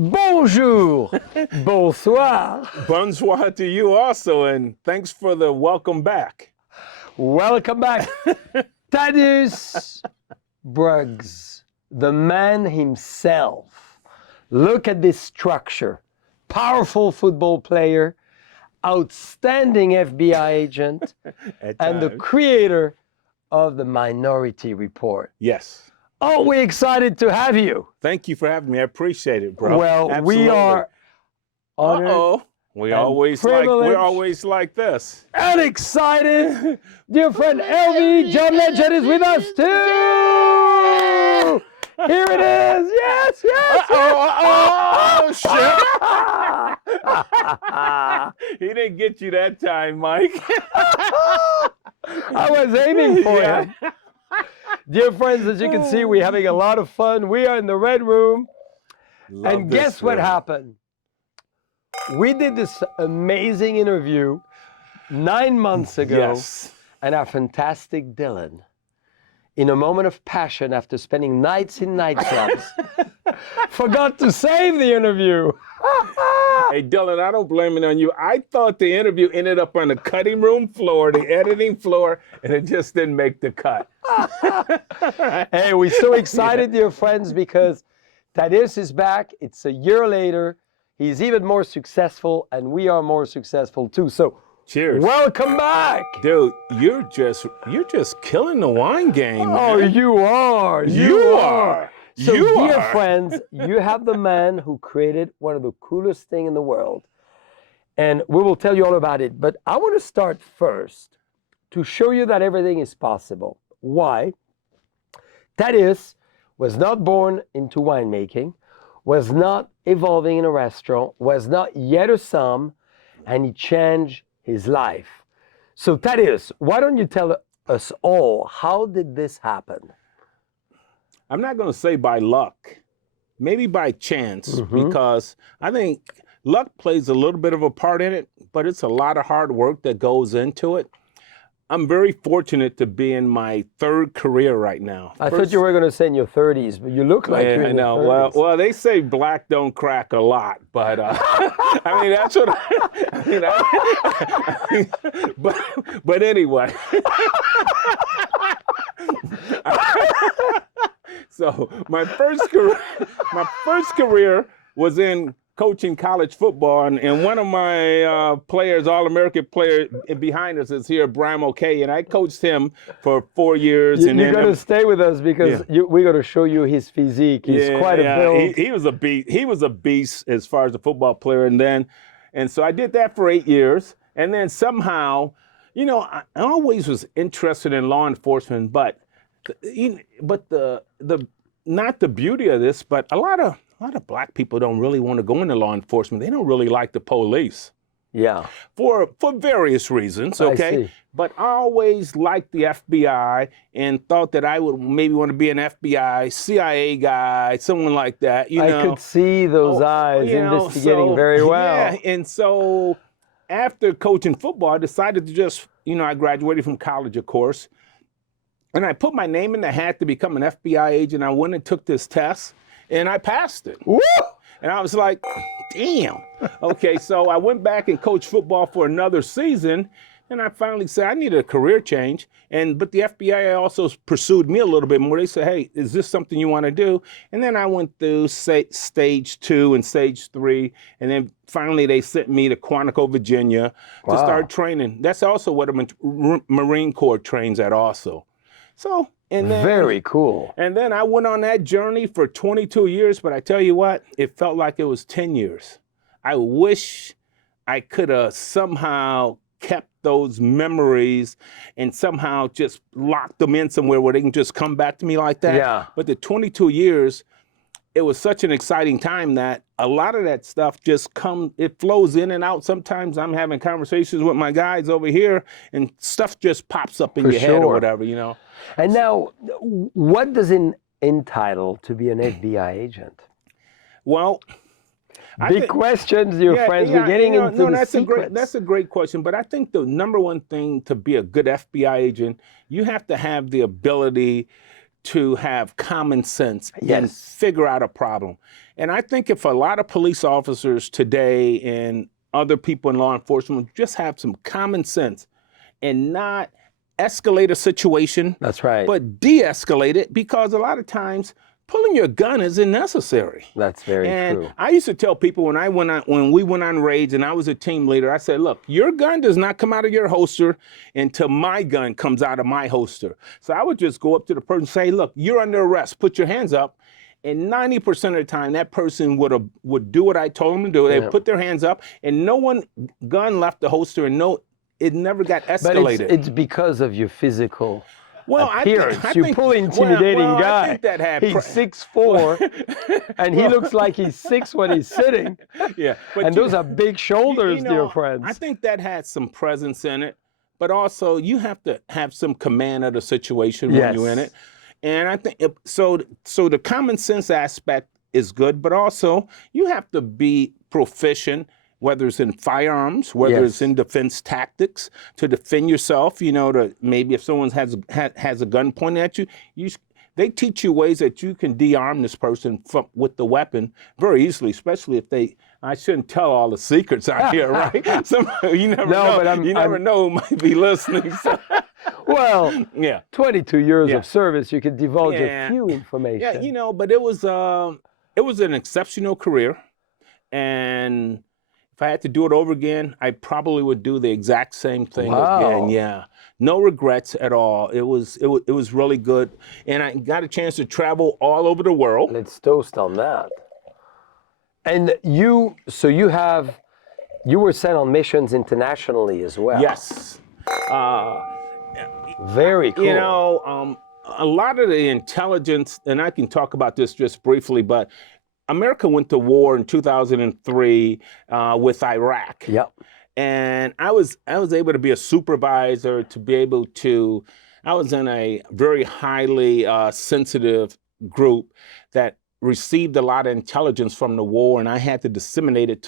Bonjour, bonsoir. Bonsoir to you also, and thanks for the welcome back. Welcome back. Thaddeus Buggs, the man himself. Look at this structure. Powerful football player, outstanding FBI agent, and the creator of the Minority Report. Yes. Oh, we're excited to have you. Thank you for having me. I appreciate it, bro. Well, Absolutely. we are honored we're always like this. and excited. Dear friend LV, John Legend is with us too. Here it is. Yes, yes. Shit. He didn't get you that time, Mike. I was aiming for him. Dear friends, as you can see, we're having a lot of fun. We are in the Red Room. And guess what happened? We did this amazing interview 9 months ago. Yes. And our fantastic Dylan, in a moment of passion after spending nights in nightclubs, forgot to save the interview. Hey, Dylan, I don't blame it on you. I thought the interview ended up on the cutting room floor, the editing floor, and it just didn't make the cut. Hey, we're so excited, dear friends, because Thaddeus is back. It's a year later. He's even more successful, and we are more successful too. So, cheers. Welcome back. Dude, you're just killing the wine game, man. Oh, you are. You are. So, dear friends, you have the man who created one of the coolest things in the world. And we will tell you all about it. But I want to start first to show you that everything is possible. Why? Thaddeus was not born into winemaking, was not evolving in a restaurant, was not yet a somm, and he changed his life. So, Thaddeus, why don't you tell us all, how did this happen? I'm not going to say by luck, maybe by chance, because I think luck plays a little bit of a part in it, but it's a lot of hard work that goes into it. I'm very fortunate to be in my third career right now. I thought you were going to say in your 30s, but you look like you're in your 30s. Well, they say black don't crack a lot, but I mean, that's what I mean, but anyway. So my first career was in coaching college football, and one of my players, All-American player behind us is here, Brian O'Kay, and I coached him for 4 years. You're going to stay with us because we're going to show you his physique. He's quite a build. He was a beast. He was a beast as far as a football player, and so I did that for 8 years, and then somehow, you know, I always was interested in law enforcement, but the not the beauty of this, but a lot of black people don't really want to go into law enforcement. They don't really like the police. Yeah. For various reasons, okay? I see. But I always liked the FBI and thought that I would maybe want to be an FBI, CIA guy, someone like that, you know. I could see those eyes investigating very well. Yeah, and so after coaching football, I decided to just, I graduated from college, of course, and I put my name in the hat to become an FBI agent. I went and took this test, and I passed it. Woo! And I was like, damn. Okay, so I went back and coached football for another season, and I finally said I needed a career change. But the FBI also pursued me a little bit more. They said, hey, is this something you want to do? And then I went through stage 2 and stage 3, and then finally they sent me to Quantico, Virginia to start training. That's also what a Marine Corps trains at also. So, and then, very cool. And then I went on that journey for 22 years, but I tell you what, it felt like it was 10 years. I wish I could have somehow kept those memories and somehow just locked them in somewhere where they can just come back to me like that. Yeah. But the 22 years, it was such an exciting time that a lot of that stuff just it flows in and out. Sometimes I'm having conversations with my guys over here and stuff just pops up in your head or whatever, And now, what does it entitle to be an FBI agent? Well, big questions, dear friends. We're getting into the secrets. That's a great question. But I think the number one thing to be a good FBI agent, you have to have the ability to have common sense and Yes. figure out a problem. And I think if a lot of police officers today and other people in law enforcement just have some common sense and not escalate a situation, That's right. but de-escalate it, because a lot of times pulling your gun isn't necessary. That's very And true. I used to tell people when we went on raids and I was a team leader, I said, look, your gun does not come out of your holster until my gun comes out of my holster. So I would just go up to the person and say, look, you're under arrest, put your hands up. And 90% of the time, that person would do what I told them to do. They Yeah. put their hands up, and no one gun left the holster, and it never got But escalated. it's because of your physical I appearance. think, You pull intimidating well, guy. I think that had He's 6'4", and he looks like he's 6 when he's sitting. yeah, but And those are big shoulders, dear friends. I think that had some presence in it, but also you have to have some command of the situation when you're in Yes. it. And I think so the common sense aspect is good, but also you have to be proficient, whether it's in firearms, whether it's in defense tactics, to defend yourself. To maybe if someone has a gun pointed at you, they teach you ways that you can de-arm this person with the weapon very easily, especially if they. I shouldn't tell all the secrets out here, right? You never know. But you never know who might be listening. So. Well, Yeah. 22 years Yeah. of service, you could divulge Yeah. a few information. Yeah, but it was an exceptional career, and if I had to do it over again, I probably would do the exact same thing again. Yeah, no regrets at all. It was really good, and I got a chance to travel all over the world. Let's toast on that. And you were sent on missions internationally as well. Yes. Very cool. A lot of the intelligence, and I can talk about this just briefly, but America went to war in 2003 with Iraq. Yep. And I was able to be a supervisor, to be able to, I was in a very highly sensitive group that received a lot of intelligence from the war, and I had to disseminate it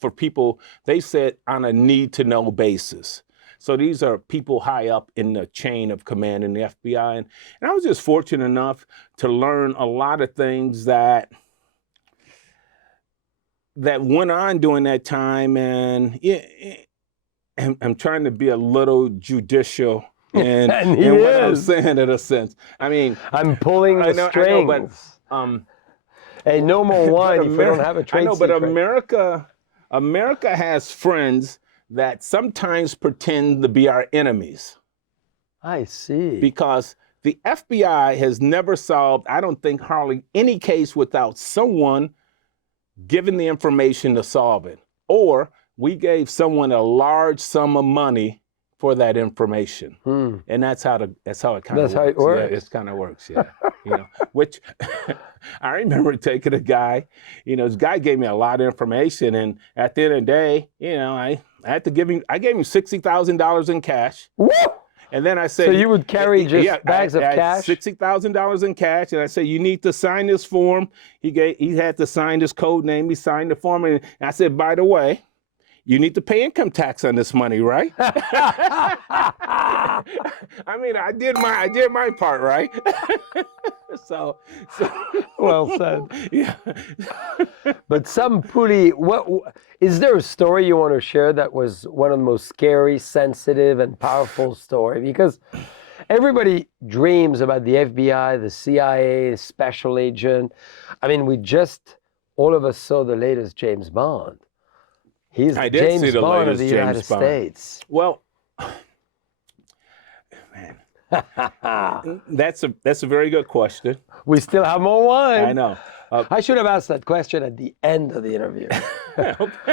for people, they said, on a need-to-know basis. So these are people high up in the chain of command in the FBI. And I was just fortunate enough to learn a lot of things that went on during that time. And I'm trying to be a little judicial in what I'm saying, in a sense. I mean, I'm pulling the strings. I know, hey, no more wine if we don't have a trade secret. But America has friends that sometimes pretend to be our enemies. I see. Because the FBI has never solved, I don't think, hardly any case without someone giving the information to solve it. Or we gave someone a large sum of money for that information. And that's how it kind of works. That's how it works. Yeah, it kind of works, yeah. Which I remember taking a guy, this guy gave me a lot of information, and at the end of the day, I gave him $60,000 in cash. Woo! And then I said, so you would carry just bags of cash? $60,000 in cash, and I said, you need to sign this form. He had to sign this code name. He signed the form, and I said, by the way, you need to pay income tax on this money, right? I mean, I did my part, right? so well said. Yeah. But is there a story you want to share that was one of the most scary, sensitive, and powerful stories? Because everybody dreams about the FBI, the CIA, the special agent. I mean, all of us saw the latest James Bond. He's the James Bond of the United States. Well, man, that's a very good question. We still have more wine. I know. I should have asked that question at the end of the interview,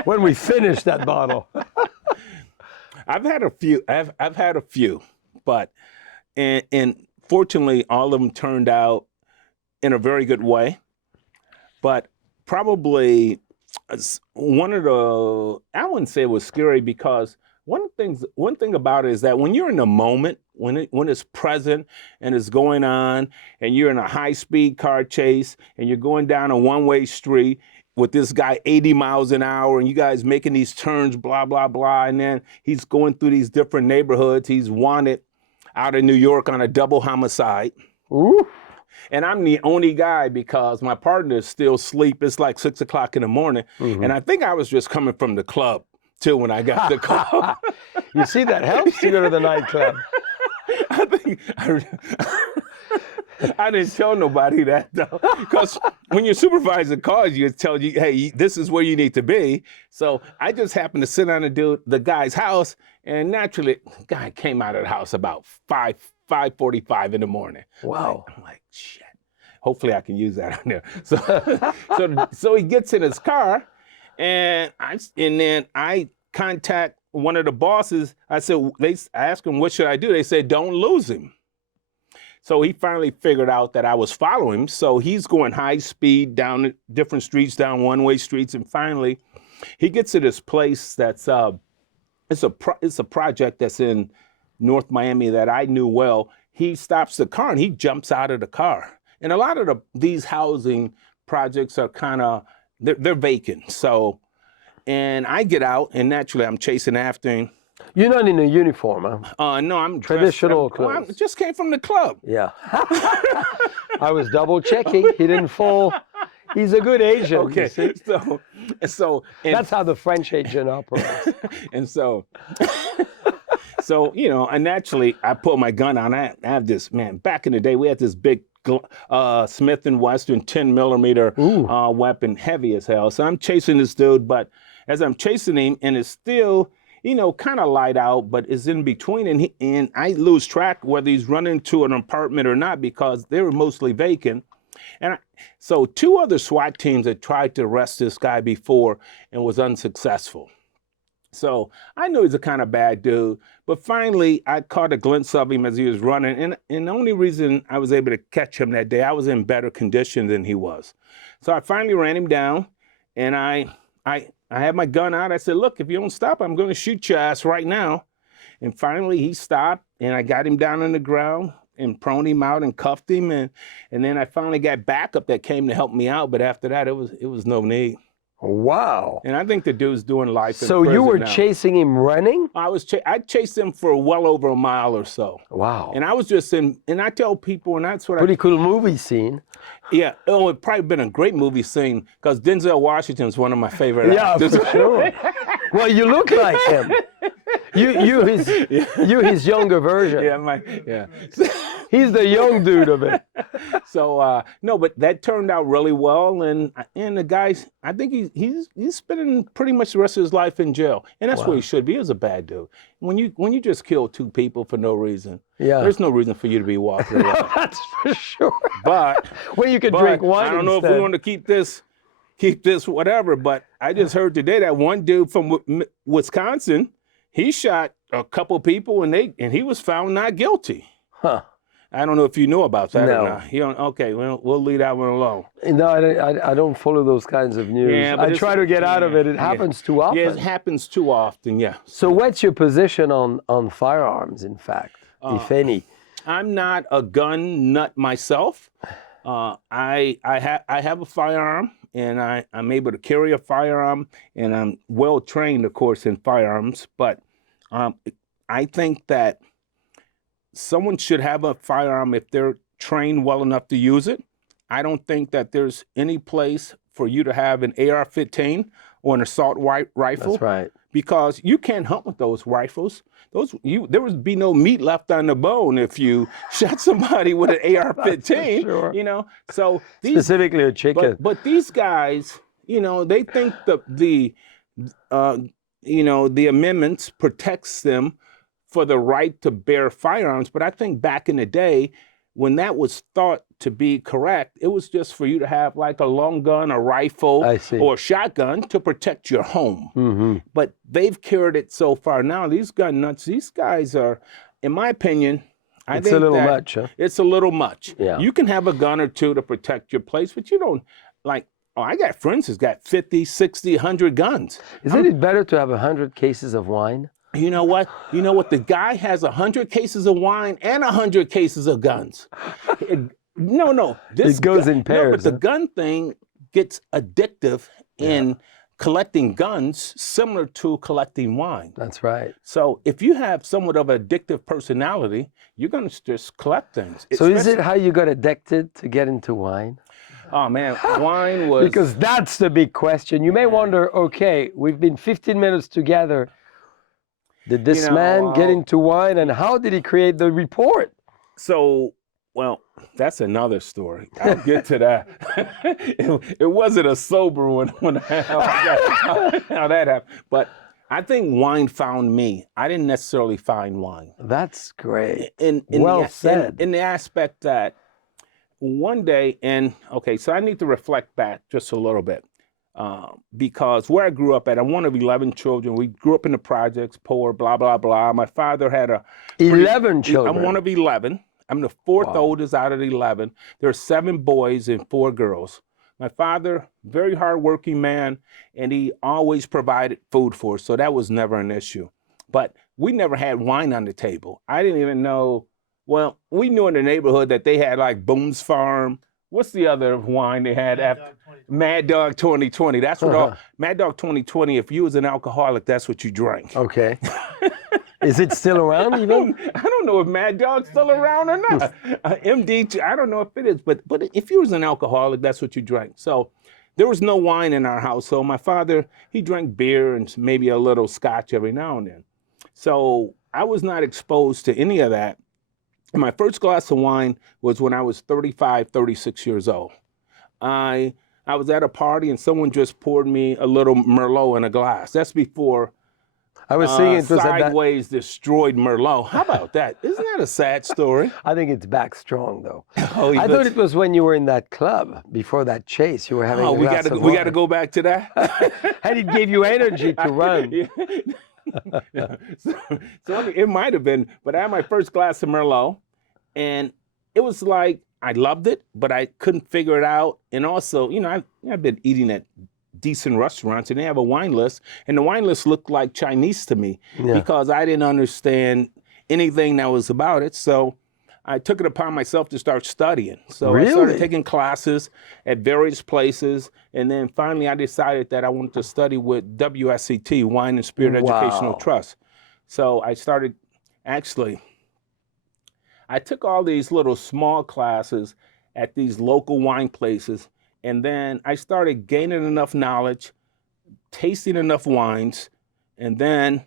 when we finish that bottle. I've had a few, but and fortunately, all of them turned out in a very good way. But probably one of the, I wouldn't say it was scary, because one thing about it is that when you're in the moment, when it's present and it's going on, and you're in a high-speed car chase and you're going down a one-way street with this guy 80 miles an hour, and you guys making these turns, blah, blah, blah, and then he's going through these different neighborhoods. He's wanted out of New York on a double homicide. Ooh. And I'm the only guy because my partner is still asleep. It's like 6 o'clock in the morning. And I think I was just coming from the club too when I got the call. You see, that helps to go to the nightclub. I think I didn't tell nobody that though, because when your supervisor calls you, it tells you, hey, this is where you need to be. So I just happened to sit down and do the guy's house, and naturally, the guy came out of the house about 5:45 in the morning. Wow. I'm like, shit. Hopefully, I can use that on there. So he gets in his car, and then I contact one of the bosses. I asked him, what should I do? They said, don't lose him. So he finally figured out that I was following him. So he's going high speed down different streets, down one-way streets. And finally, he gets to this place that's, it's a project that's in North Miami that I knew well. He stops the car and he jumps out of the car. And a lot of these housing projects are kind of, they're vacant. So, and I get out and naturally I'm chasing after him. You're not in a uniform, huh? No, I'm traditional dressed, clothes. I just came from the club. Yeah. I was double checking. He didn't fall. He's a good Asian. Okay. So that's how the French agent operates. And so and naturally I pull my gun out. I have this, man, back in the day we had this big Smith & Wesson 10 millimeter weapon, heavy as hell. So I'm chasing this dude, but as I'm chasing him, and it's still, kind of light out, but it's in between, and I lose track whether he's running to an apartment or not because they were mostly vacant. And so 2 other SWAT teams had tried to arrest this guy before and was unsuccessful. So I knew he's a kind of bad dude, but finally I caught a glimpse of him as he was running, and the only reason I was able to catch him that day, I was in better condition than he was. So I finally ran him down, and I had my gun out. I said, look, if you don't stop, I'm going to shoot your ass right now. And finally he stopped, and I got him down on the ground and proned him out and cuffed him. And then I finally got backup that came to help me out. But after that, it was no need. Wow. And I think the dude's doing life in So prison you were now. chasing him running? I chased him for well over a mile or so. Wow. And I was just and I tell people, and that's what Pretty cool movie scene. Yeah, it'd probably been a great movie scene because Denzel Washington's one of my favorite actors. Yeah, for sure. Well, you look like him. You his younger version. Yeah. He's the young dude of it. So no, but that turned out really well, and the guys, I think he's spending pretty much the rest of his life in jail, and that's where he should be. He was a bad dude. When you just kill 2 people for no reason, there's no reason for you to be walking around. That's for sure. But well, you could drink wine. I don't know instead. if we want to keep this whatever. But I just heard today that one dude from Wisconsin, he shot a couple people, and he was found not guilty. Huh. I don't know if you know about that No. or not. Okay, well, we'll leave that one alone. No, I don't follow those kinds of news. Yeah, but I try to get out of it. It happens too often. Yeah, it happens too often, yeah. So what's your position on firearms, in fact, if any? I'm not a gun nut myself. I have a firearm, and I'm able to carry a firearm, and I'm well trained, of course, in firearms. But I think that someone should have a firearm if they're trained well enough to use it. I don't think that there's any place for you to have an AR-15 or an assault rifle. That's right. Because you can't hunt with those rifles. There would be no meat left on the bone if you shot somebody with an AR-15. Sure. So specifically a chicken. But these guys, they think the amendments protects them for the right to bear firearms. But I think back in the day, when that was thought to be correct, it was just for you to have like a long gun, a rifle, or a shotgun to protect your home. Mm-hmm. But they've carried it so far now. These gun nuts, these guys are, in my opinion, It's a little much, huh? It's a little much. Yeah. You can have a gun or two to protect your place, but you don't, I got friends who's got 50, 60, 100 guns. Isn't it better to have 100 cases of wine? You know what? The guy has 100 cases of wine and 100 cases of guns. No. It goes in pairs. No, but the gun thing gets addictive, and collecting guns similar to collecting wine. That's right. So if you have somewhat of an addictive personality, you're going to just collect things. So is it how you got addicted to get into wine? Oh man, wine was... Because that's the big question. You may wonder, okay, we've been 15 minutes together. Did this man get into wine, and how did he create the report? So, well, that's another story. I'll get to that. It wasn't a sober one how that happened. But I think wine found me. I didn't necessarily find wine. That's great. Well said. In the aspect that one day, so I need to reflect back just a little bit. Because where I grew up at, I'm one of 11 children. We grew up in the projects, poor, blah, blah, blah. My father had 11 children? I'm one of 11. I'm the fourth oldest out of the 11. There are 7 boys and 4 girls. My father, very hardworking man, and he always provided food for us, so that was never an issue. But we never had wine on the table. I didn't even know, well, we knew in the neighborhood that they had like Boone's Farm. What's the other wine they had? Mad Dog 2020. That's what Mad Dog 2020, if you was an alcoholic, that's what you drank. Okay. Is it still around even? I don't know if Mad Dog's still around or not. MD, I don't know if it is, but if you was an alcoholic, that's what you drank. So there was no wine in our house. So my father, he drank beer and maybe a little scotch every now and then. So I was not exposed to any of that. And my first glass of wine was when I was 35, 36 years old. I was at a party and someone just poured me a little Merlot in a glass. That's before I was seeing it was Sideways destroyed Merlot. How about that? Isn't that a sad story? I think it's back strong though. I thought it was when you were in that club before that chase. You were having. We got to go back to that. And it gave you energy to run. So it might have been, but I had my first glass of Merlot, and it was like I loved it, but I couldn't figure it out. And also, I've been eating at decent restaurants, and they have a wine list, and the wine list looked like Chinese to me because I didn't understand anything that was about it. So I took it upon myself to start studying. So I started taking classes at various places, and then finally I decided that I wanted to study with WSET, Wine and Spirit Educational Trust. So I started, I took all these little small classes at these local wine places, and then I started gaining enough knowledge, tasting enough wines, and then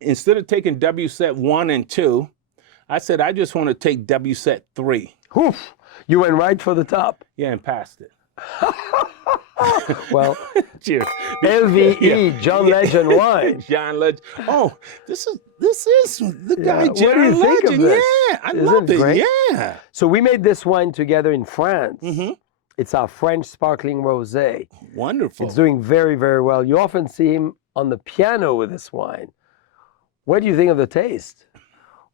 instead of taking WSET 1 and 2, I said, I just want to take WSET 3. Oof, you went right for the top. Yeah, and passed it. Well, cheers. LVE, John Legend wine. John Legend. Oh, this is the guy, John What do you think Legend. of this? Yeah, I love it. Great? Yeah. So we made this wine together in France. Mm-hmm. It's our French sparkling rosé. Wonderful. It's doing very, very well. You often see him on the piano with this wine. What do you think of the taste?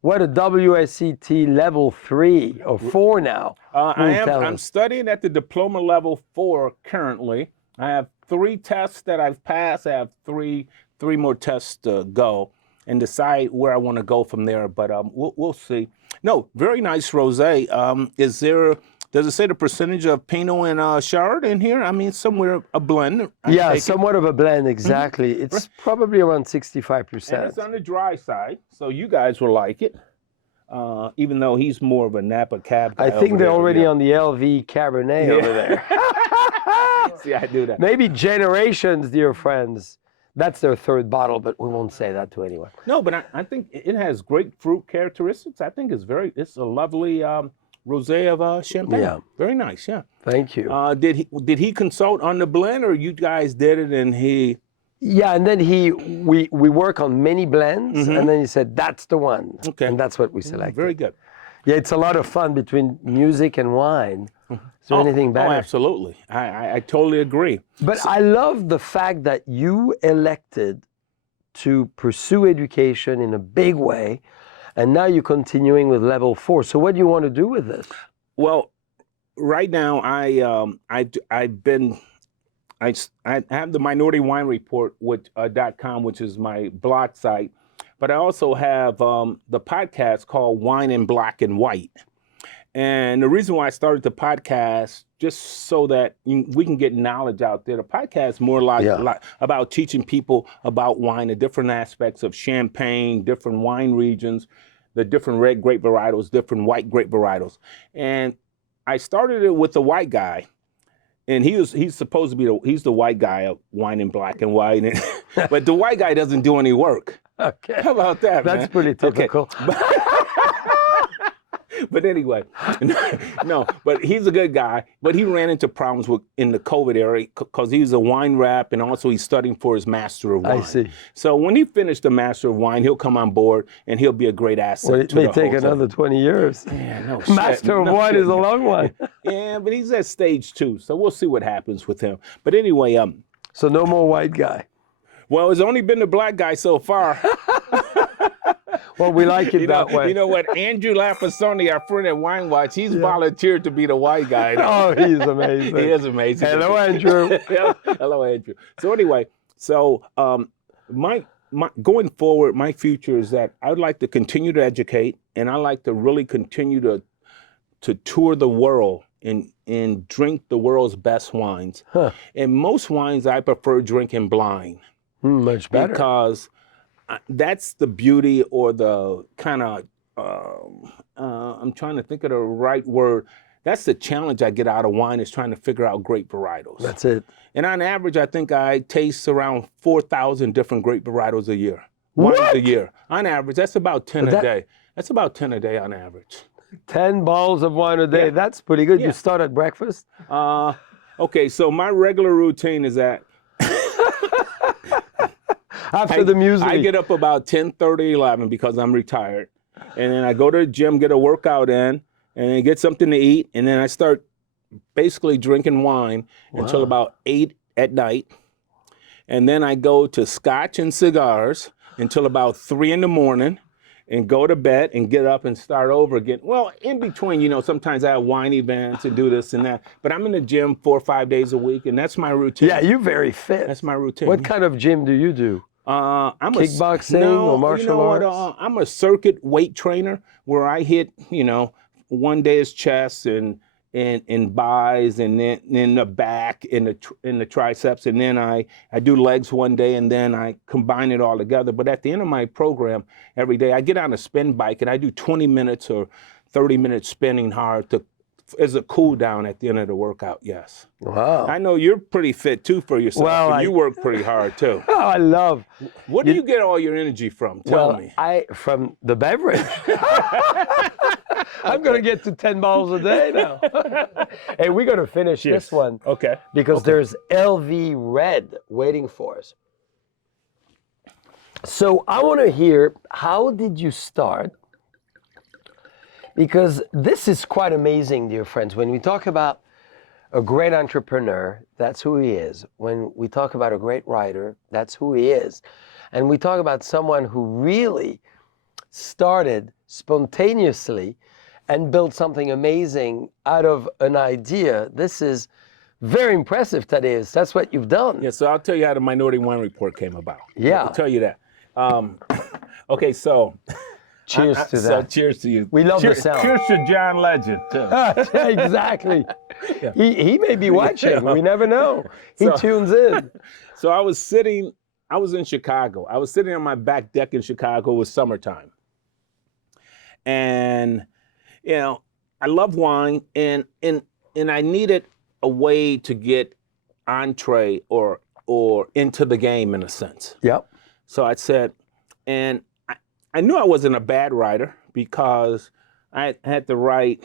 What a WSET level 3 or 4 now? I'm studying at the diploma level 4 currently. I have 3 tests that I've passed. I have three more tests to go and decide where I want to go from there. But we'll see. No, very nice rosé. Does it say the percentage of Pinot and Chard in here? I mean, somewhere a blend. Somewhat of a blend, exactly. Mm-hmm. It's probably around 65%. And it's on the dry side, so you guys will like it. Even though he's more of a Napa Cab guy. I think they're already on the LV Cabernet over there. See, I do that. Maybe Generations, dear friends. That's their 3rd bottle, but we won't say that to anyone. No, but I think it has grapefruit characteristics. I think it's a lovely rosé of champagne. Yeah. Very nice, yeah. Thank you. Did he consult on the blend, or you guys did it and he? Yeah, and then we work on many blends, and then he said, that's the one. Okay. And that's what we selected. Very good. Yeah, it's a lot of fun between music and wine. Is there anything better? Oh, absolutely. I totally agree. But I love the fact that you elected to pursue education in a big way, and now you're continuing with level 4. So what do you want to do with this? Well, right now I have the Minority Wine Report with .com, which is my blog site, but I also have the podcast called Wine in Black and White. And the reason why I started the podcast, just so that we can get knowledge out there. The podcast is more like about teaching people about wine, the different aspects of Champagne, different wine regions, the different red grape varietals, different white grape varietals. And I started it with a white guy. And he's supposed to be he's the white guy of wine in black and white. But the white guy doesn't do any work. Okay. How about that, That's man? pretty typical. Okay. But anyway, no, but he's a good guy. But he ran into problems in the COVID era because he's a wine rep and also he's studying for his Master of Wine. I see. So when he finished the Master of Wine, he'll come on board and he'll be a great asset. Well, it may take another 20 years. Yeah, no Master of Wine is a long one. Yeah, but he's at stage 2, so we'll see what happens with him. But anyway, So no more white guy. well, it's only been the black guy so far. Well, we like it that way. You know what? Andrew Lafasoni, our friend at Wine Watch, he's volunteered to be the white guy. Oh, he's amazing. He is amazing. Hello, Andrew. Hello, Andrew. So anyway, my going forward, my future is that I'd like to continue to educate, and I like to really continue to tour the world and drink the world's best wines. Huh. And most wines I prefer drinking blind. Much better. Because that's the beauty or the kind of, I'm trying to think of the right word. That's the challenge I get out of wine, is trying to figure out grape varietals. That's it. And on average, I think I taste around 4,000 different grape varietals a year. What? Wines a year. On average, that's about 10 a day. That's about 10 a day on average. 10 bottles of wine a day. Yeah. That's pretty good. Yeah. You start at breakfast? Okay, so my regular routine is that After the music. I get up about 10:30, 11 because I'm retired. And then I go to the gym, get a workout in, and then get something to eat. And then I start basically drinking wine until about 8 at night. And then I go to scotch and cigars until about 3 in the morning and go to bed and get up and start over again. Well, in between, sometimes I have wine events and do this and that. But I'm in the gym 4 or 5 days a week, and that's my routine. Yeah, you're very fit. That's my routine. What kind of gym do you do? I'm Kickboxing or martial arts? I'm a circuit weight trainer where I hit, one day is chest and buys, and then the back and the triceps, and then I do legs one day, and then I combine it all together. But at the end of my program every day, I get on a spin bike and I do 20 minutes or 30 minutes spinning hard as a cool down at the end of the workout. Yes. Wow. I know you're pretty fit too for yourself. Well, and you work pretty hard too. Oh, I love. Where do you get all your energy from? Tell me. From the beverage. I'm going to get to 10 bottles a day now. Hey, we're going to finish this one. Okay. Because there's LV Red waiting for us. So I want to hear, how did you start? Because this is quite amazing, dear friends. When we talk about a great entrepreneur, that's who he is. When we talk about a great writer, that's who he is. And we talk about someone who really started spontaneously and built something amazing out of an idea. This is very impressive, Thaddeus. That's what you've done. Yeah, so I'll tell you how the Minority Wine Report came about. Yeah. I'll tell you that. Okay, so... Cheers to that. So cheers to you. We love the sound. Cheers to John Legend, too. Exactly. Yeah. He may be watching. We never know. He tunes in. So I was in Chicago. I was sitting on my back deck in Chicago. It was summertime. And, I love wine, and I needed a way to get entree or into the game in a sense. Yep. So I said, and I knew I wasn't a bad writer because I had to write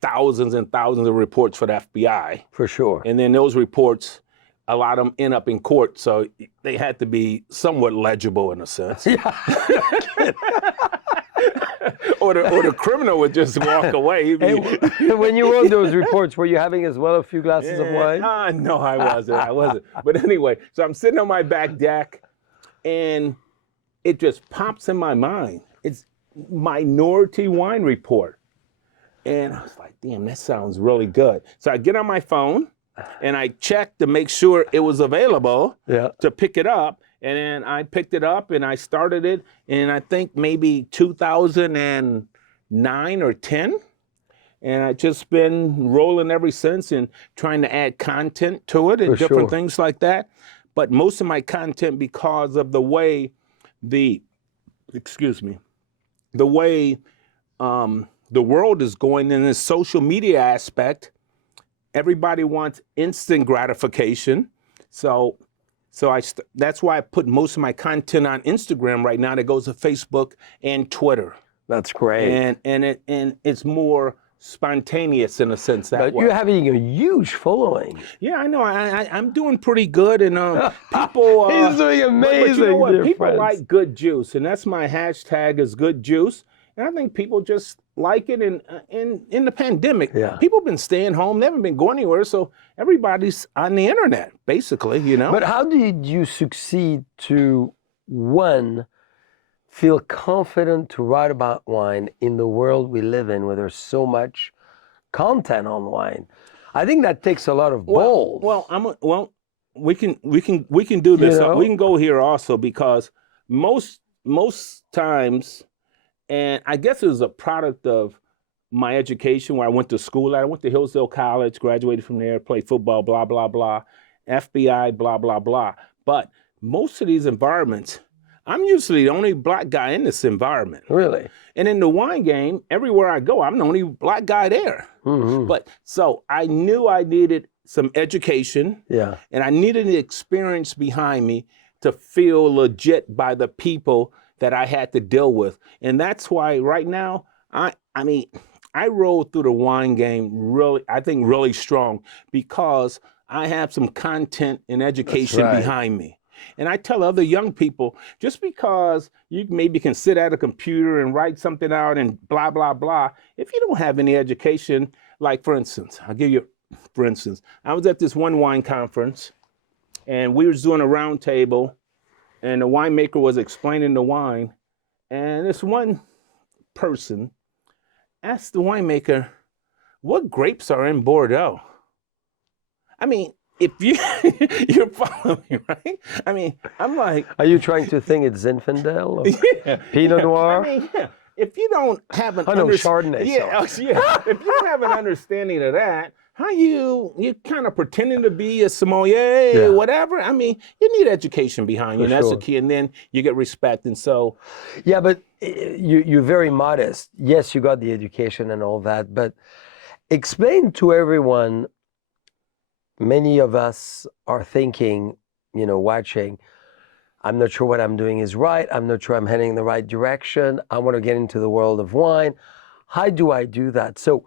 thousands and thousands of reports for the FBI. For sure. And then those reports, a lot of them end up in court, so they had to be somewhat legible in a sense. Yeah. or the criminal would just walk away. When you wrote those reports, were you having as well a few glasses of wine? No, I wasn't. But anyway, so I'm sitting on my back deck, and it just pops in my mind. It's Minority Wine Report. And I was like, damn, that sounds really good. So I get on my phone and I check to make sure it was available to pick it up. And then I picked it up and I started it in, I think, maybe 2009 or 10. And I've just been rolling ever since and trying to add content to it and For different sure. things like that. But most of my content, because of the way the way the world is going in this social media aspect, everybody wants instant gratification. So that's why I put most of my content on Instagram right now that goes to Facebook and Twitter. That's great. And it's more spontaneous in a sense that But way. you're having a huge following. Yeah, I know. I'm doing pretty good, and people. He's doing amazing, but you know what? dear People friends. like good juice, and that's my hashtag is good juice. And I think people just like it. And in the pandemic, Yeah. people have been staying home; they haven't been going anywhere, so everybody's on the internet, basically. You know. But how did you succeed to, one, feel confident to write about wine in the world we live in where there's so much content on wine? I think that takes a lot of balls. Well, we can do this. You know? We can go here also because most times, and I guess it was a product of my education where I went to school. I went to Hillsdale College, graduated from there, played football, blah blah blah, FBI, blah blah blah. But most of these environments, I'm usually the only black guy in this environment. Really? And in the wine game, everywhere I go, I'm the only black guy there. Mm-hmm. But so I knew I needed some education, Yeah. and I needed the experience behind me to feel legit by the people that I had to deal with. And that's why right now, I roll through the wine game really strong because I have some content and education right. behind me. And I tell other young people, just because you maybe can sit at a computer and write something out and blah, blah, blah, if you don't have any education, like for instance, I was at this one wine conference and we was doing a round table and the winemaker was explaining the wine. And this one person asked the winemaker, what grapes are in Bordeaux? I mean, if you're following me, right? I mean, I'm like, Are you trying to think it's Zinfandel or Pinot Noir? I mean, yeah. If you don't have an Chardonnay. If you don't have an understanding of that, how you kind of pretending to be a sommelier, whatever. I mean, you need education behind you, and that's the key. And then you get respect. And so, yeah, but you're very modest. Yes, you got the education and all that, but explain to everyone. Many of us are thinking, watching, I'm not sure what I'm doing is right. I'm not sure I'm heading in the right direction. I want to get into the world of wine. How do I do that? So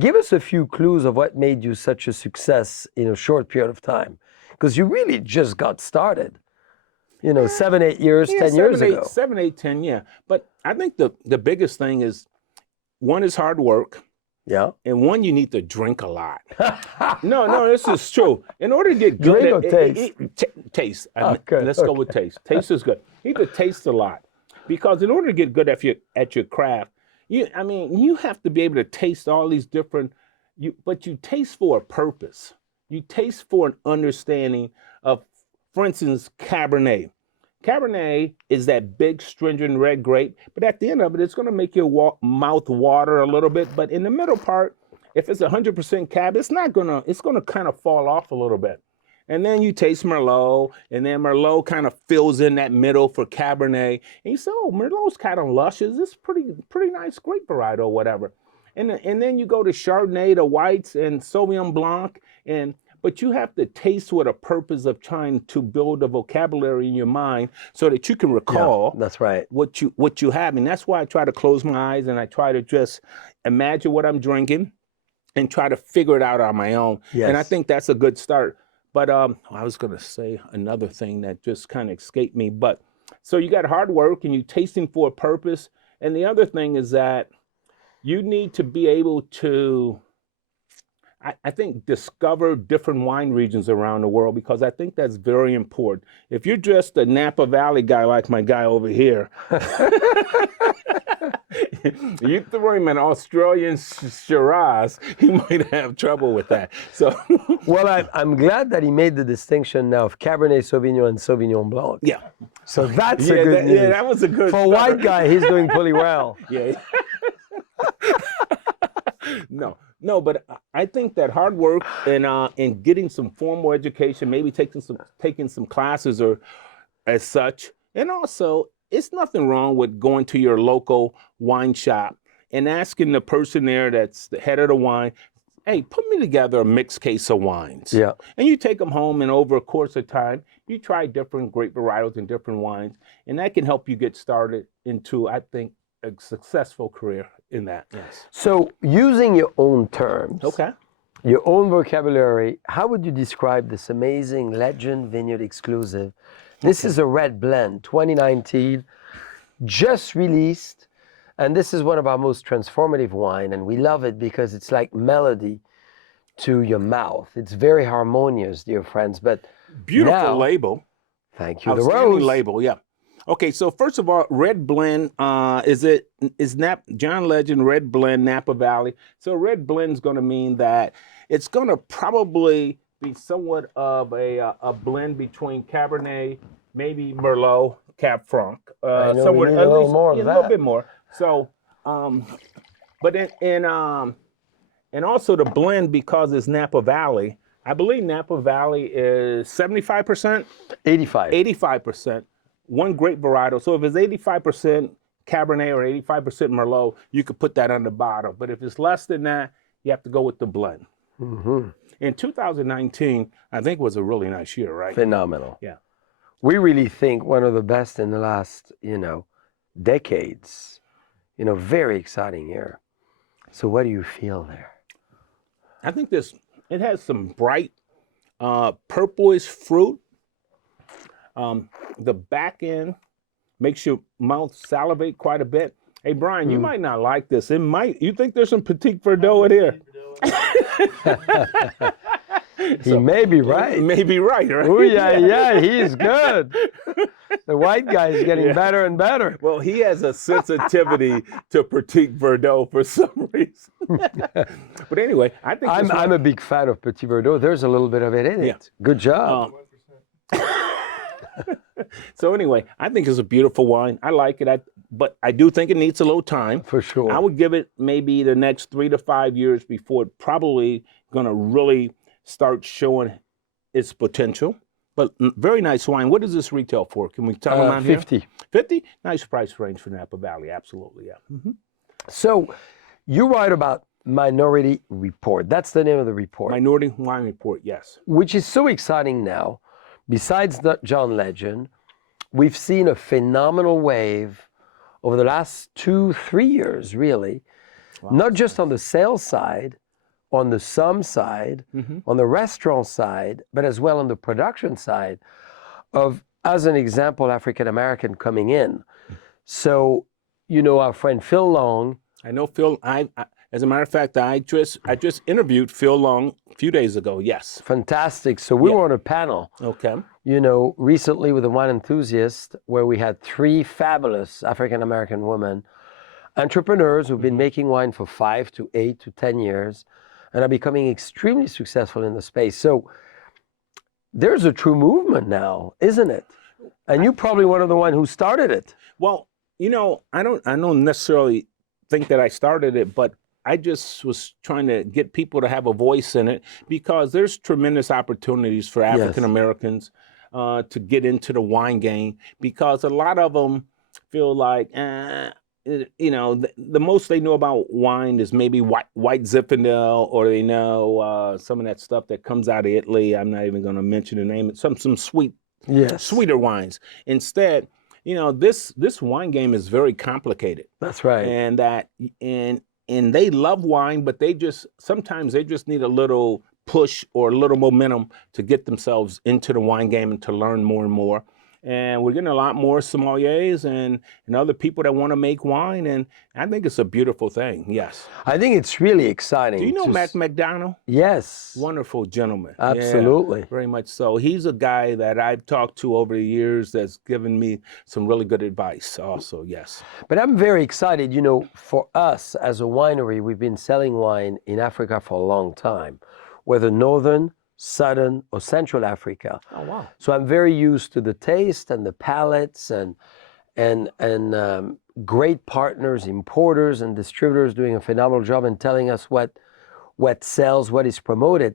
give us a few clues of what made you such a success in a short period of time. Because you really just got started, 7, 8 years, 10 years ago. 7, 8, 10, yeah. But I think the biggest thing is, one is hard work. Yeah. And one, you need to drink a lot. No, this is true. In order to get good Drink or taste? Taste. Okay, Let's go with taste. Taste is good. You need to taste a lot. Because in order to get good at your craft, you have to be able to taste all these different, but you taste for a purpose. You taste for an understanding of, for instance, Cabernet. Cabernet is that big, stringent red grape, but at the end of it, it's going to make your mouth water a little bit. But in the middle part, if it's 100% Cab, it's going to kind of fall off a little bit. And then you taste Merlot, and then Merlot kind of fills in that middle for Cabernet. And you say, oh, Merlot's kind of luscious. It's pretty nice grape variety or whatever. And then you go to Chardonnay, the whites, and Sauvignon Blanc, but you have to taste with a purpose of trying to build a vocabulary in your mind so that you can recall that's right. what you have. And that's why I try to close my eyes and I try to just imagine what I'm drinking and try to figure it out on my own. Yes. And I think that's a good start. But I was going to say another thing that just kind of escaped me. But so you got hard work and you tasting for a purpose. And the other thing is that you need to be able to, I think, discover different wine regions around the world, because I think that's very important. If you're just a Napa Valley guy like my guy over here, you throw him an Australian Shiraz, he might have trouble with that. So, well, I'm glad that he made the distinction now of Cabernet Sauvignon and Sauvignon Blanc. Yeah. So that's a good news. Yeah, that was a good For a white guy, he's doing pretty well. Yeah. No, but I think that hard work and getting some formal education, maybe taking some classes or as such, and also it's nothing wrong with going to your local wine shop and asking the person there that's the head of the wine, hey, put me together a mixed case of wines. Yeah. And you take them home, and over a course of time, you try different grape varietals and different wines, and that can help you get started into, I think, a successful career in that. Yes. So, using your own terms, Okay. your own vocabulary, how would you describe this amazing Legend Vineyard exclusive? This is a red blend, 2019, just released. And this is one of our most transformative wine, and we love it because it's like melody to your mouth. It's very harmonious, dear friends. But Beautiful now, label. thank you, the Outstanding rose. label, yeah. Okay, so first of all, red blend, John Legend Red Blend Napa Valley. So red blend is going to mean that it's going to probably be somewhat of a blend between Cabernet, maybe Merlot, Cab Franc. I know somewhere we need at a little least more of a little that. bit more. So, but and also the blend, because it's Napa Valley. I believe Napa Valley is 75%, 85. 85%. One grape varietal. So if it's 85% Cabernet or 85% Merlot, you could put that on the bottle. But if it's less than that, you have to go with the blend. Mm-hmm. In 2019, I think was a really nice year, right? Phenomenal. Yeah. We really think one of the best in the last, decades. Very exciting year. So what do you feel there? I think it has some bright purplish fruit. The back end makes your mouth salivate quite a bit. Hey, Brian, you might not like this. You think there's some Petit Verdot in here? He may be right. May be right? Oh, yeah, he's good. The white guy is getting better and better. Well, he has a sensitivity to Petit Verdot for some reason. But anyway, I think I'm a big fan of Petit Verdot. There's a little bit of it in it. Good job. So anyway, I think it's a beautiful wine. I like it, but I do think it needs a little time. For sure. I would give it maybe the next 3 to 5 years before it probably going to really start showing its potential. But very nice wine. What does this retail for? Can we tell them on 50. here? 50? Nice price range for Napa Valley. Absolutely, yeah. Mm-hmm. So you write about Minority Report. That's the name of the report. Minority Wine Report, yes. Which is so exciting now. Besides the John Legend, we've seen a phenomenal wave over the last 2-3 years, really. Wow. Not just on the sales side, on the somm side, on the restaurant side, but as well on the production side of, as an example, African-American coming in. So, our friend Phil Long. I know Phil. As a matter of fact, I just interviewed Phil Long a few days ago, yes. Fantastic. So we were on a panel, okay, recently with a wine enthusiast where we had 3 fabulous African-American women, entrepreneurs who've been making wine for 5 to 8 to 10 years and are becoming extremely successful in the space. So there's a true movement now, isn't it? And you're probably one of the ones who started it. Well, I don't necessarily think that I started it, but I just was trying to get people to have a voice in it, because there's tremendous opportunities for African Americans to get into the wine game, because a lot of them feel like, the most they know about wine is maybe white Zinfandel, or they know some of that stuff that comes out of Italy. I'm not even going to mention the name. Some sweeter wines. Instead, this wine game is very complicated. That's right. And they love wine, but sometimes they just need a little push or a little momentum to get themselves into the wine game and to learn more and more. And we're getting a lot more sommeliers and other people that want to make wine, and I think it's a beautiful thing. Yes. I think it's really exciting. Do you know Mac McDonald? Yes. Wonderful gentleman. Absolutely. Yeah, very much so. He's a guy that I've talked to over the years that's given me some really good advice also, yes. But I'm very excited. For us as a winery, we've been selling wine in Africa for a long time, whether northern, southern, or central Africa. Oh, wow. So I'm very used to the taste and the palates, and and great partners, importers and distributors doing a phenomenal job and telling us what sells, what is promoted.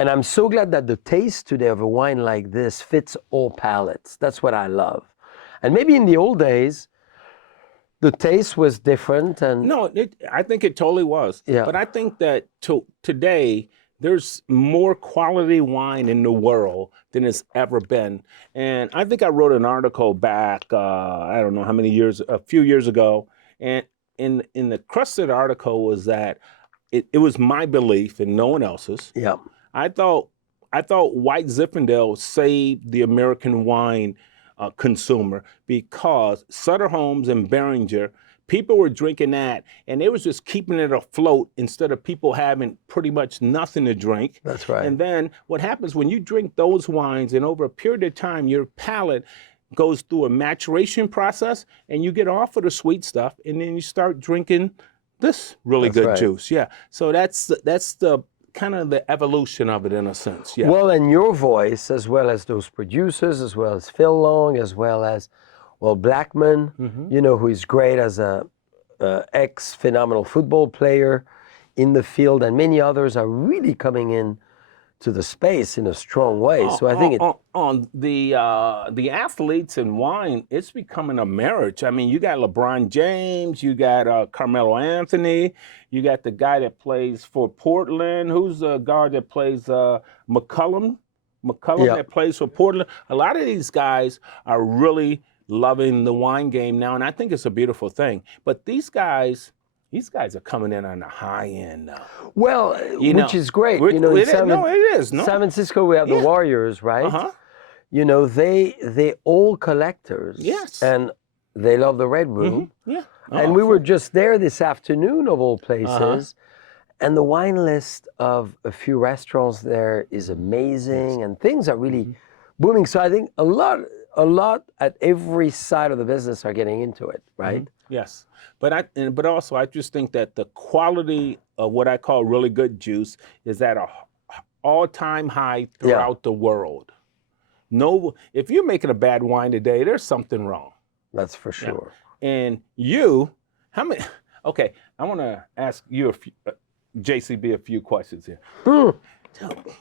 And I'm so glad that the taste today of a wine like this fits all palates. That's what I love. And maybe in the old days, the taste was different. And No, I think it totally was. Yeah. But I think that today, there's more quality wine in the world than it's ever been. And I think I wrote an article back, I don't know how many years, a few years ago. And in the crux of the article was that it was my belief and no one else's. yeah, I thought White Zinfandel saved the American wine consumer because Sutter Homes and Beringer, people were drinking that, and they was just keeping it afloat instead of people having pretty much nothing to drink. that's right. And then what happens when you drink those wines, and over a period of time, your palate goes through a maturation process, and you get off of the sweet stuff, and then you start drinking this really That's good right. juice. Yeah. So that's the kind of the evolution of it in a sense. Yeah. Well, and your voice, as well as those producers, as well as Phil Long, as well as, well, Blackman, who is great as a ex-phenomenal football player in the field, and many others are really coming in to the space in a strong way. So I think on the athletes and wine, it's becoming a marriage. I mean, you got LeBron James, you got Carmelo Anthony, you got the guy that plays for Portland. Who's the guard that plays McCollum? Yeah. That plays for Portland. A lot of these guys are really loving the wine game now, and I think it's a beautiful thing. But these guys are coming in on the high end now. well, which is great. It in is. No. San Francisco, we have the Warriors, right? Uh-huh. They all collectors. Yes. And they love the Red Room. Yeah. And we were just there this afternoon, of all places. And the wine list of a few restaurants there is amazing, and things are really booming. So I think a lot at every side of the business are getting into it, right? Yes, but also I just think that the quality of what I call really good juice is at a all-time high throughout the world. No, if you're making a bad wine today, there's something wrong. That's for sure. And how many? Okay, I want to ask you JCB a few questions here.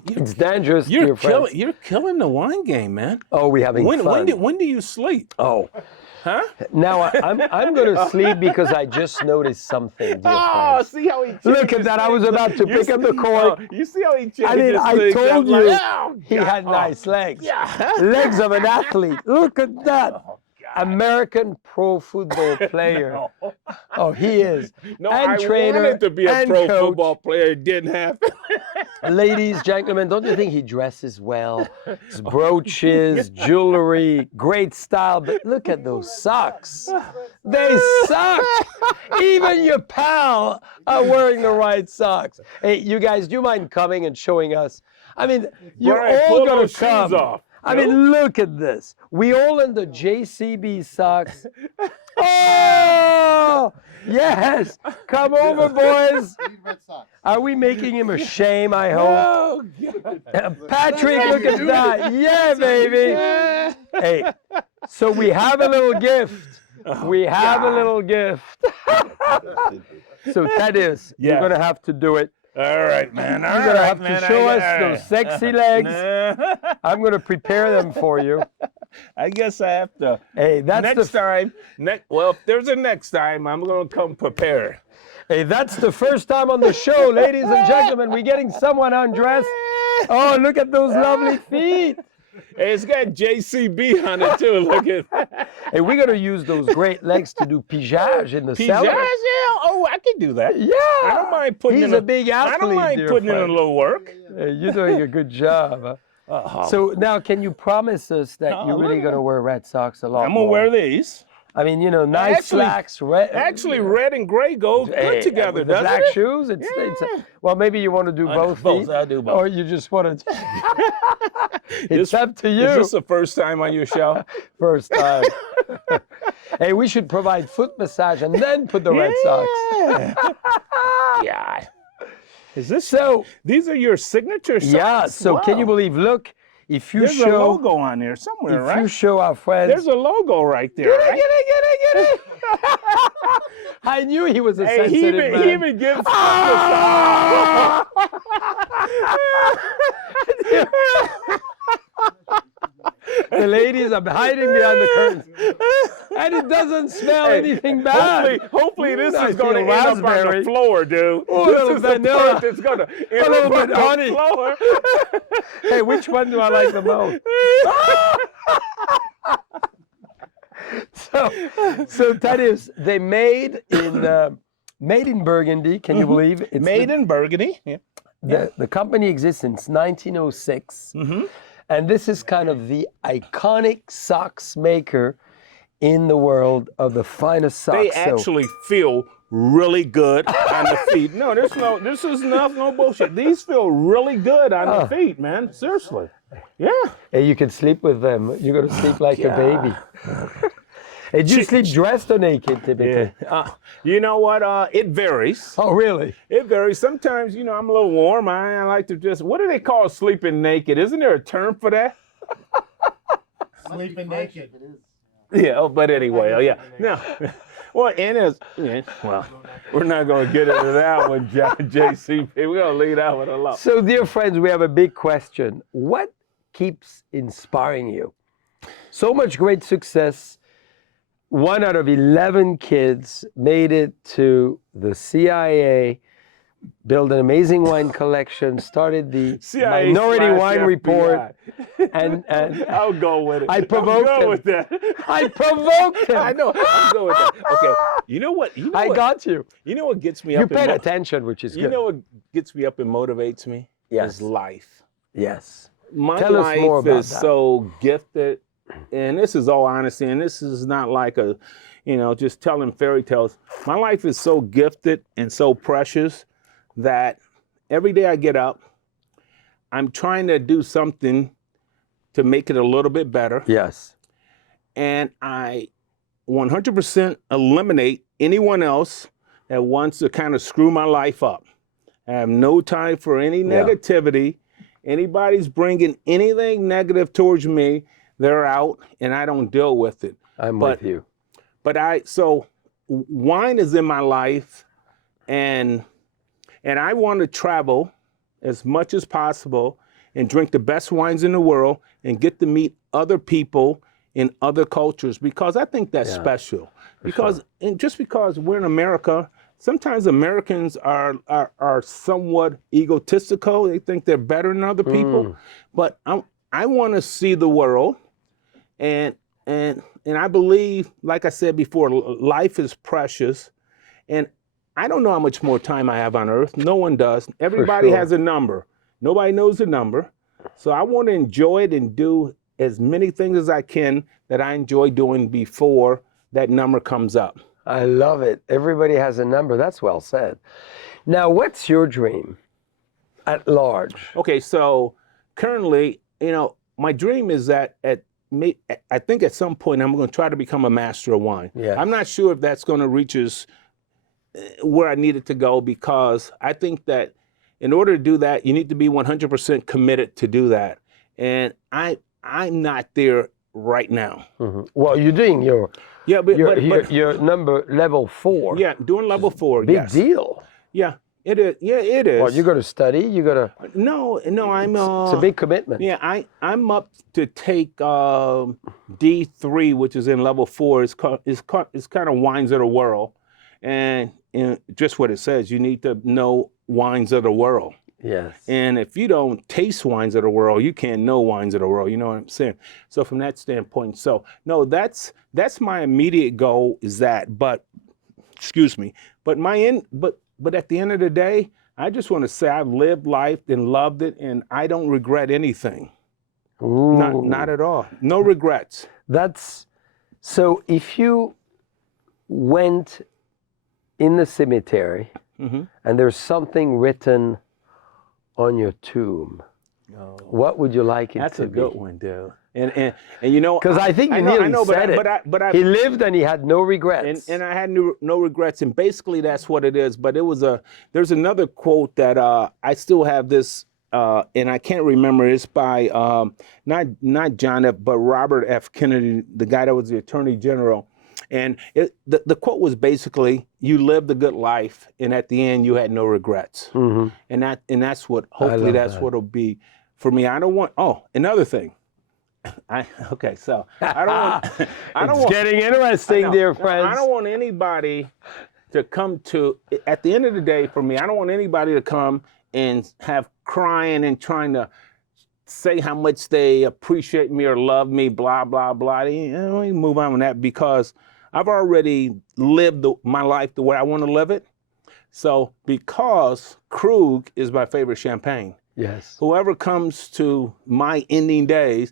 It's dangerous, dear friends. You're killing the wine game, man. Oh, we're having fun. When do you sleep? Oh, Huh? now I'm going to sleep because I just noticed something, dear friends. See how he Look at that! I was about to pick up the cord. You see how he changed I mean, his I things? told I'm you like, oh, he God. had nice legs. Yeah. Legs of an athlete. Look at that. Oh, American pro football player. No. Oh, he is. No, and I trainer wanted to be a and pro coach. football player. It didn't happen. Ladies, gentlemen, don't you think he dresses well? His brooches, jewelry, great style. But look at those socks. They suck. Even your pal are wearing the right socks. Hey, you guys, do you mind coming and showing us? I mean, you're Brian, all pull going those to shoes come. off. I mean, look at this. We all in the JCB socks. Oh, yes. Come over, boys. Are we making him a shame, I hope? Oh, God. Patrick, look at that. Yeah, baby. Hey, so we have a little gift. We have a little gift. So, Thaddeus, you're Yeah. going to have to do it. All right, man. You're going to have to show us those sexy legs. Nah. I'm going to prepare them for you. I guess I have to. Hey, that's Next time. Well, if there's a next time, I'm going to come prepared. Hey, that's the first time on the show, ladies and gentlemen. We're getting someone undressed. Oh, look at those lovely feet. Hey, it's got JCB on it too. Look at Hey, we're going to use those great legs to do pigeage in the cellar. Yeah. Oh, I can do that. Yeah. I don't mind putting He's in a big athlete, I don't mind dear putting in friend. a little work. Hey, you're doing a good job. Oh. So now, can you promise us that No, you're really look. going to wear red socks a lot I'm gonna more? wear these. I mean, nice slacks, red. Actually, red and gray go Hey, good together, with the doesn't black it? shoes. Well, maybe you want to do both both, feet, I'll do both. or you just want to. It's up to you. Is this the first time on your show? First time. Hey, we should provide foot massage and then put the red socks. Yeah. Is this So, These are your signature socks? yeah, so can you Wow. believe, look, if you There's a show logo on there somewhere, if right? you show our friends, There's a logo right there, get it, right? get it. I knew he was a Hey, sensitive man. he even gives The ladies are hiding behind the curtains, and it doesn't smell anything bad. Hopefully this I is going to feel end up on the raspberry. floor, dude. Oh, a This little is the vanilla. part that's going to A end little up on bit the honey. floor. Hey, which one do I like the most? So Thaddeus, they made in Burgundy. Can you believe it? It's Made in Burgundy. Yeah. the company exists since 1906, and this is kind of the iconic socks maker in the world of the finest socks. They So- actually feel really good on the feet. No, this is no bullshit. These feel really good on the feet, man. Seriously. Yeah. Hey, you can sleep with them. You're gonna sleep like a baby. Hey, do you sleep dressed or naked typically? Yeah. You know what? It varies. Oh, really? It varies. Sometimes, I'm a little warm. I like to just, what do they call sleeping naked? Isn't there a term for that? Sleeping naked. Yeah, but anyway, yeah. No. Well, we're not going to get into that one, JCB. We're going to leave that one alone. So, dear friends, we have a big question. What keeps inspiring you? So much great success. 1 out of 11 kids made it to the CIA, built an amazing wine collection, started the CIA Minority / Wine FBI. Report, and I'll go with it. I provoked I'll go him. with that. I provoked him. I know. I'll go with that. Okay. You know what? I got you. You know what gets me You up? paid attention, which is You good. know what gets me up and motivates me? Yes. Is life. Yes. My Tell us life more about is that. so gifted, and this is all honesty, and this is not like a, just telling fairy tales. My life is so gifted and so precious that every day I get up, I'm trying to do something to make it a little bit better, Yes. and I 100% eliminate anyone else that wants to kind of screw my life up. I have no time for any negativity. Anybody's bringing anything negative towards me, they're out, and I don't deal with it. I'm with you. But wine is in my life, and I want to travel as much as possible and drink the best wines in the world and get to meet other people in other cultures, because I think that's special. Because just because we're in America, sometimes Americans are somewhat egotistical. They think they're better than other people. But I want to see the world, and I believe, like I said before, life is precious, and I don't know how much more time I have on earth. No one does. Everybody has a number. Nobody knows the number. So I want to enjoy it and do as many things as I can that I enjoy doing before that number comes up. I love it. Everybody has a number. That's well said. Now, what's your dream at large? Okay, so currently, my dream is that I think at some point I'm going to try to become a master of wine. Yes. I'm not sure if that's going to reach where I need it to go, because I think that in order to do that, you need to be 100% committed to do that. And I'm not there right now. Well, you're doing your number level 4. Yeah, doing level 4. Big deal. Yeah, it is. Yeah, it is. Well, you got to study. You got to. No, I'm. It's a big commitment. Yeah, I'm up to take D3, which is in level 4. It's kind of wines of the world, and just what it says. You need to know wines of the world. Yes. And if you don't taste wines of the world, you can't know wines of the world. You know what I'm saying? So from that standpoint, no, that's my immediate goal, is that. But excuse me. But but at the end of the day, I just want to say I've lived life and loved it, and I don't regret anything. Ooh. Not at all. No regrets. So if you went in the cemetery and there's something written on your tomb, what would you like it to be? That's a good one, dude. And because I think you nearly said it. But he lived and he had no regrets. And I had no regrets, and basically that's what it is. But there's another quote that I still have this and I can't remember. It's by not John F. but Robert F. Kennedy, the guy that was the Attorney General. And the quote was basically, "You lived a good life, and at the end, you had no regrets." Mm-hmm. And that's what hopefully that's that. what it'll be for me. I don't want. Oh, another thing. Okay, so I don't want. It's getting interesting, dear friends. I don't want anybody to come to. At the end of the day, for me, I don't want anybody to come and have crying and trying to say how much they appreciate me or love me, blah blah blah. Let me move on with that because I've already lived my life the way I want to live it. So because Krug is my favorite champagne, Yes. whoever comes to my ending days,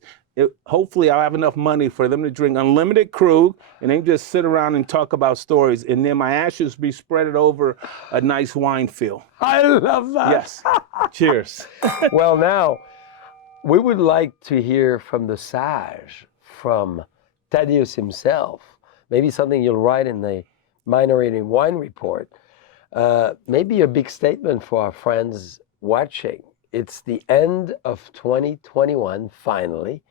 hopefully I'll have enough money for them to drink unlimited Krug and then just sit around and talk about stories, and then my ashes be spread over a nice wine field. I love that. Yes. Cheers. Well, now, we would like to hear from the sage, from Thaddeus himself. Maybe something you'll write in the Minority Wine Report. Maybe a big statement for our friends watching. It's the end of 2021, finally.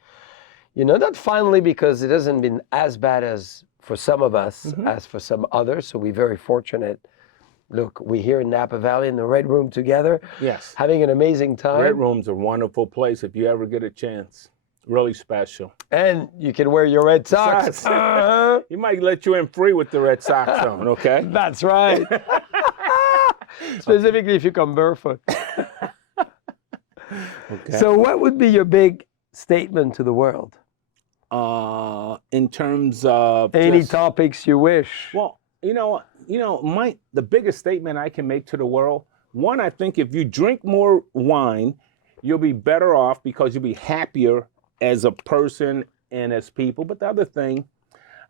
You know, not finally because it hasn't been as bad as for some of us as for some others, so we're very fortunate. Look, we're here in Napa Valley in the Red Room together. Yes. Having an amazing time. Red Room's a wonderful place if you ever get a chance. Really special. And you can wear your red socks. He might let you in free with the red socks on, okay? That's right. Specifically if you come barefoot. Okay. So what would be your big statement to the world? In terms of Any just- topics you wish. Well, the biggest statement I can make to the world, one, I think if you drink more wine, you'll be better off because you'll be happier as a person and as people. But the other thing,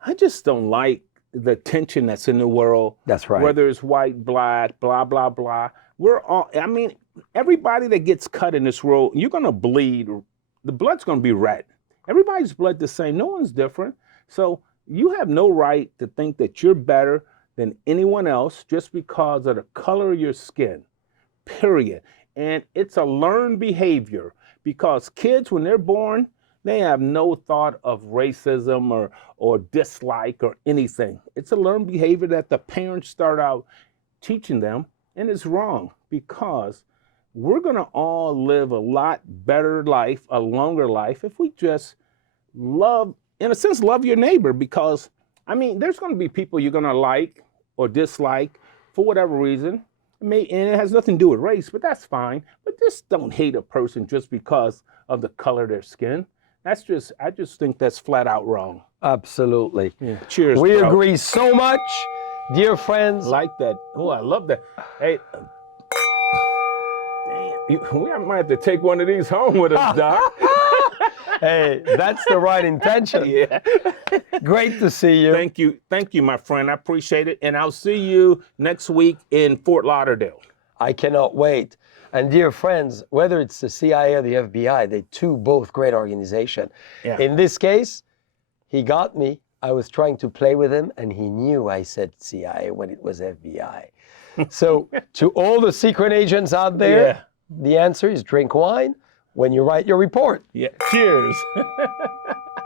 I just don't like the tension that's in the world. That's right. Whether it's white, black, blah, blah, blah. Everybody that gets cut in this world, you're going to bleed. The blood's going to be red. Everybody's blood the same. No one's different. So you have no right to think that you're better than anyone else just because of the color of your skin, period. And it's a learned behavior because kids, when they're born, they have no thought of racism or dislike or anything. It's a learned behavior that the parents start out teaching them, and it's wrong because we're going to all live a lot better life, a longer life, if we just love your neighbor because, there's going to be people you're going to like or dislike for whatever reason. And it has nothing to do with race, but that's fine. But just don't hate a person just because of the color of their skin. I just think that's flat out wrong. Absolutely. Yeah. Cheers, We bro. agree so much, dear friends. Like that. Oh, I love that. Hey, damn, we might have to take one of these home with us, Doc. Hey, that's the right intention. Yeah. Great to see you. Thank you, my friend. I appreciate it. And I'll see you next week in Fort Lauderdale. I cannot wait. And dear friends, whether it's the CIA or the FBI, they're both great organizations. Yeah. In this case, he got me. I was trying to play with him, and he knew I said CIA when it was FBI. So to all the secret agents out there, the answer is drink wine when you write your report. Yeah. Cheers.